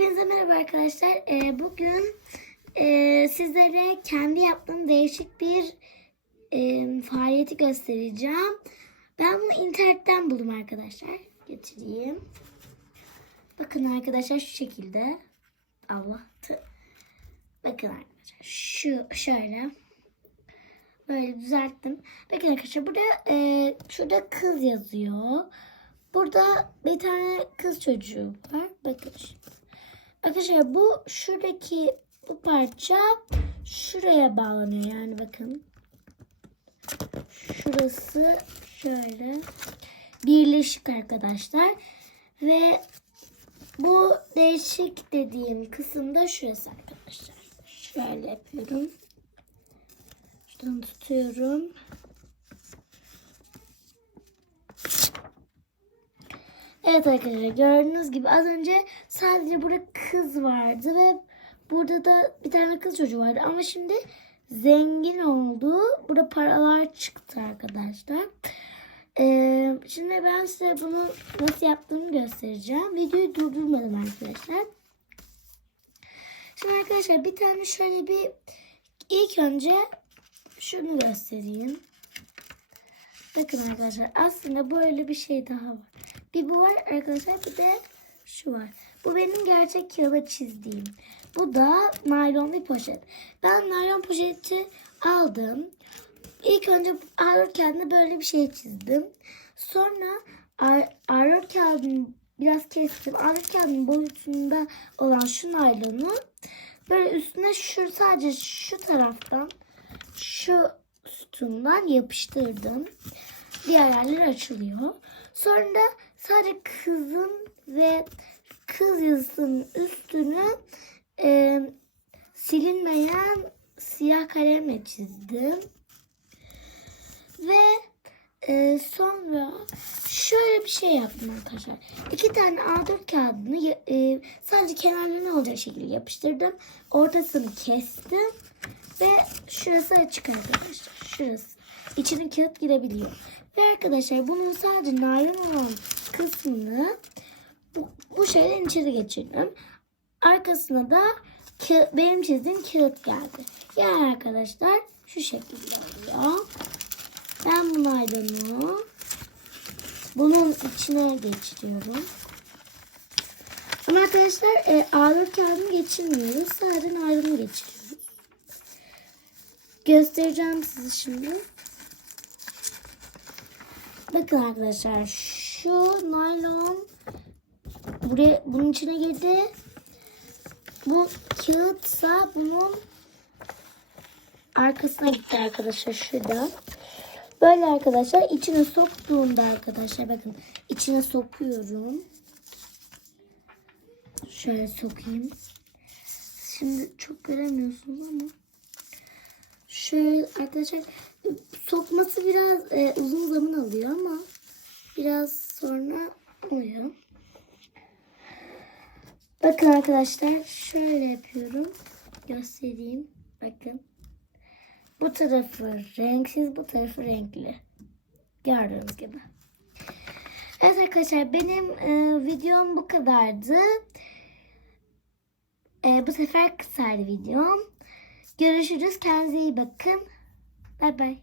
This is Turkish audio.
Hepinize merhaba arkadaşlar. Ee, bugün e, sizlere kendi yaptığım değişik bir e, faaliyeti göstereceğim. Ben bunu internetten buldum arkadaşlar. Getireyim. Bakın arkadaşlar şu şekilde. Allah. Bakın arkadaşlar. Şu şöyle. Böyle düzelttim. Bakın arkadaşlar burada e, şurada kız yazıyor. Burada bir tane kız çocuğu var. Bakın. şimdi. Arkadaşlar bu şuradaki bu parça şuraya bağlanıyor. Yani bakın. Şurası şöyle birleşik arkadaşlar. Ve bu değişik dediğim kısımda şurası arkadaşlar. Şöyle yapıyorum. Şuradan tutuyorum. Evet arkadaşlar gördüğünüz gibi az önce sadece burada kız vardı ve burada da bir tane kız çocuğu vardı ama şimdi zengin oldu. Burada paralar çıktı arkadaşlar. Ee, şimdi ben size bunu nasıl yaptığımı göstereceğim. Videoyu durdurmadım arkadaşlar. Şimdi arkadaşlar bir tane şöyle bir ilk önce şunu göstereyim. Bakın arkadaşlar aslında böyle bir şey daha var. Bir bu var arkadaşlar bir de şu var. Bu benim gerçek kağıda çizdiğim. Bu da naylon bir poşet. Ben naylon poşeti aldım. İlk önce ağır kağıdına böyle bir şey çizdim. Sonra ağır kağıdını biraz kestim. Ağır kağıdın boyutunda olan şu naylonu böyle üstüne şu sadece şu taraftan şu sütundan yapıştırdım. Diğer yerler açılıyor. Sonra da sadece kızın ve kız yazısının üstünü e, silinmeyen siyah kalemle çizdim. Ve e, sonra şöyle bir şey yaptım arkadaşlar. İki tane A4 kağıdını e, sadece kenarlarına olacak şekilde yapıştırdım. Ortasını kestim. Ve şurası açık arkadaşlar. Şurası. İçine kağıt girebiliyor. Ve arkadaşlar bunun sadece naylon olan kısmını bu, bu şeyden içeri geçirdim. Arkasına da ka- benim çizdiğim kağıt geldi. Yani arkadaşlar şu şekilde oluyor. Ben bu naylonu bunun içine geçiriyorum. Ama arkadaşlar e, ağır kağıdını geçirmiyoruz. Sadece naylonu geçiriyoruz. Göstereceğim size şimdi. Bakın arkadaşlar şu naylon buraya bunun içine girdi. Bu kağıtsa bunun arkasına gitti arkadaşlar şurada. Böyle arkadaşlar içine soktuğumda arkadaşlar bakın içine sokuyorum. Şöyle sokayım. Şimdi çok göremiyorsunuz ama şöyle arkadaşlar sokması biraz e, uzun zaman alıyor ama biraz sonra oluyor. Bakın arkadaşlar şöyle yapıyorum. Göstereyim. Bakın. Bu tarafı renksiz, bu tarafı renkli. Gördüğünüz gibi. Evet arkadaşlar benim e, videom bu kadardı. E, bu sefer kısaydı videom. Görüşürüz. Kendinize iyi bakın. Bay bay.